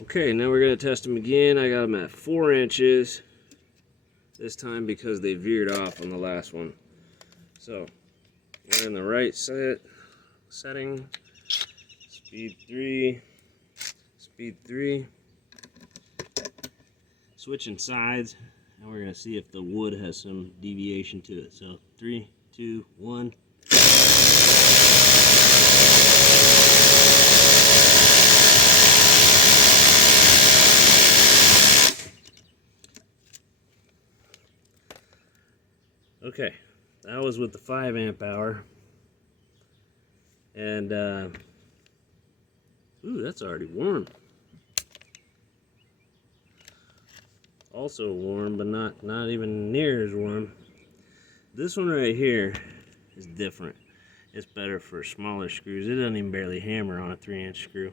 Okay, now we're going to test them again. I got them at 4 inches this time because they veered off on the last one. So we're in the right setting, speed 3, switching sides, and we're going to see if the wood has some deviation to it. So 3, 2, 1. Okay, that was with the 5 amp hour, and ooh, that's already warm. Also warm, but not even near as warm. This one right here is different. It's better for smaller screws. It doesn't even barely hammer on a 3-inch screw.